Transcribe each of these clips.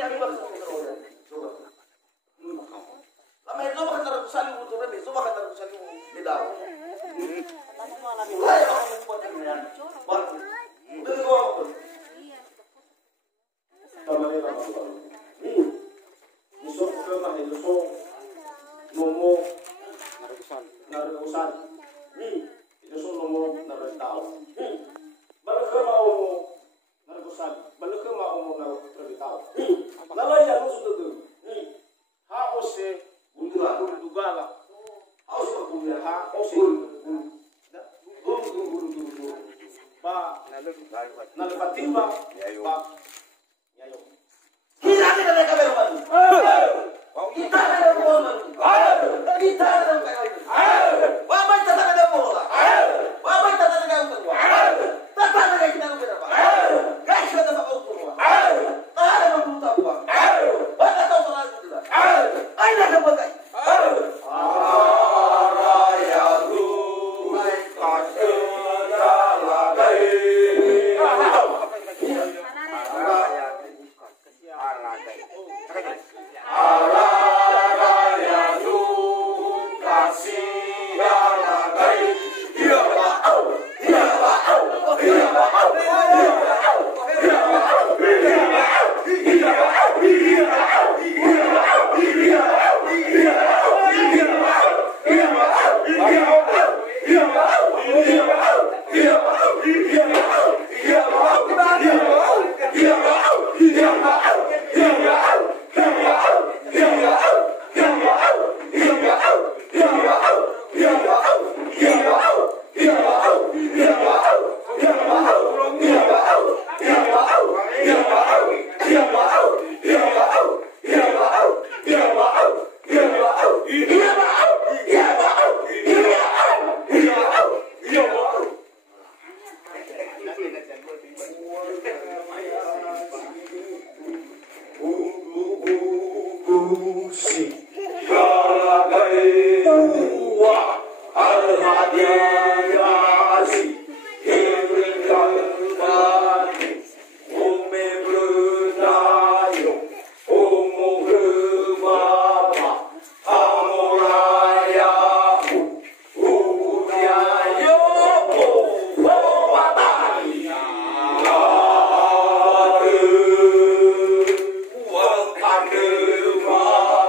yang iba sa mga coba. Lama ito bakit naragusali mo ito rin eh. So bakit naragusali mo nilaw? Ay, ako mo po din yan. Bakit? Dito ko ako po. Tama nila ako. Gusto ko ka mahiluso. Nomo. Naragusan. Iluso nomo naragtao. Balik ka mao mo naragusan. Balik ka mao mo naragtao. Lalaya mo sudah tu. Haose Gundugala. Haose Gundugala. Haose Gundugala. Ba nalfatiba ba yayo. Kita kita nak kabar baru. Kita nak bola. Kita nak kabar. Wah baca tak ada bola. Wah baca tak ada bola. Tak ada kita nak berapa. Guys kita nak bola. Ada mampu tak apa. Baca tahu salah itu dah. Ai nak apa guys?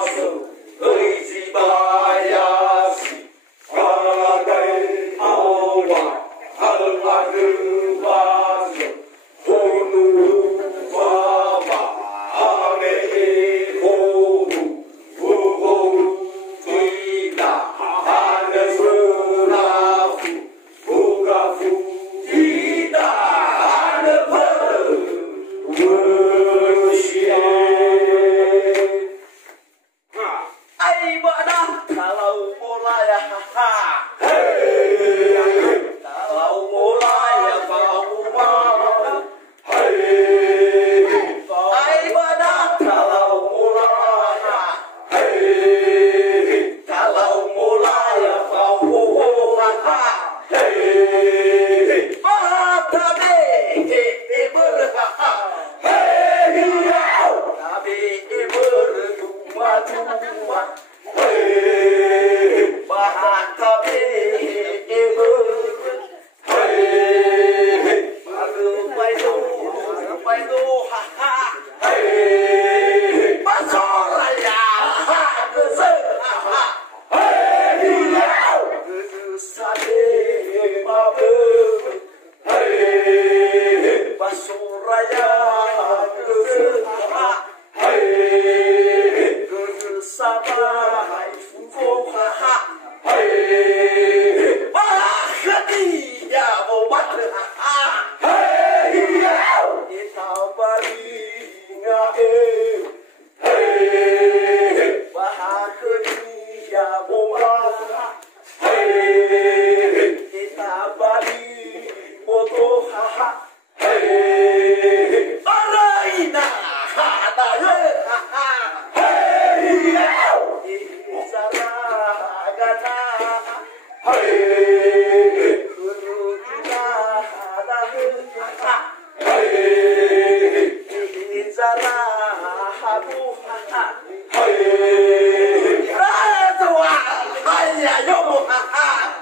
Masuk bu ha ha. Hey, ra wa hay ya yo ha ha.